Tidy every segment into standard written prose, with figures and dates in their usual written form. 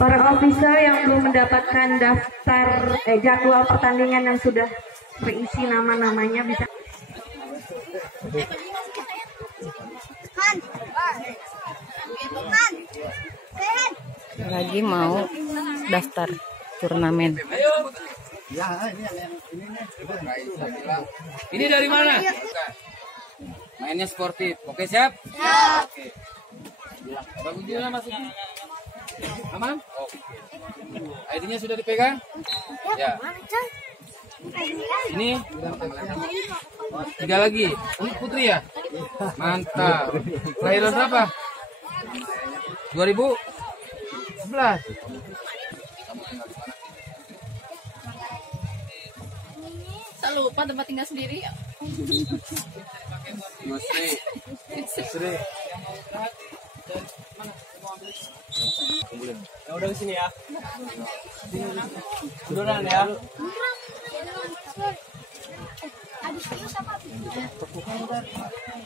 Para officer yang belum mendapatkan daftar jadwal pertandingan yang sudah berisi nama-namanya bisa. Lagi mau daftar turnamen. Ini dari mana? Mainnya sportif. Oke, siap? Oke. Bagusnya masuk. Aman? Oke. ID-nya sudah dipegang? Ya. Ini 3 lagi. Ini Putri ya? Mantap. Kelahiran berapa? 2011. Saya lupa tempat tinggal sendiri. Yusri. Ya udah kesini ya. Udah ya.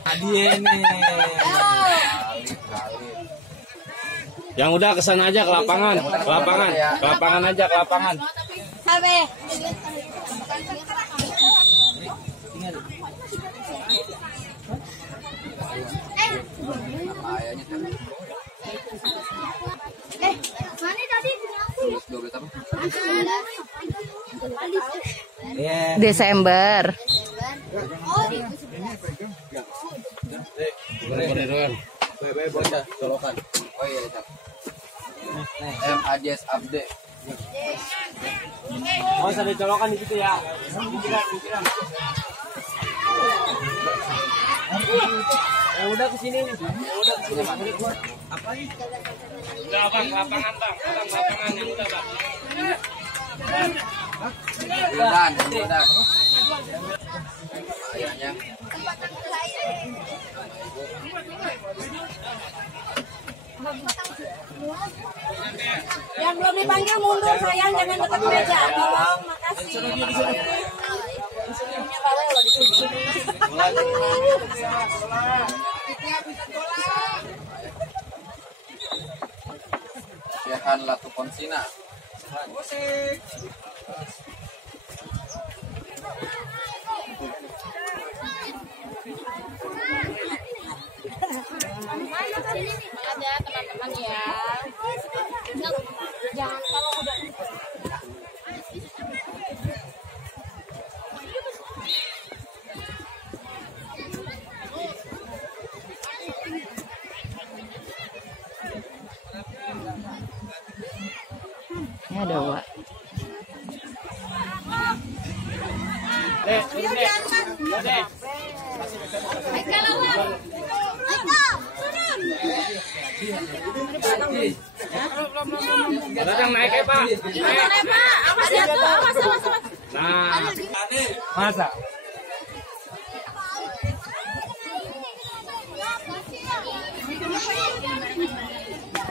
Adi ini. Yang udah kesana aja ke lapangan, ke lapangan aja ke lapangan. Mana tadi? Desember. Colokan. Oh iya, MAJS update. Oh, sampai colokan di situ ya. Yang udah kesini nih. Yang udah kesini. Apa nih? Udah bang, lapangan bang, lapangan yang udah bang. Udah. Ayahnya. Yang belum dipanggil mundur sayang, jangan dekat meja. Tolong, makasih. Johan Latu Konsina. Ada teman-teman ya. Jangan kalau udah Ini ada Wak. Datang naik ya Pak. Awas ya tuh, awas. Nah, masa?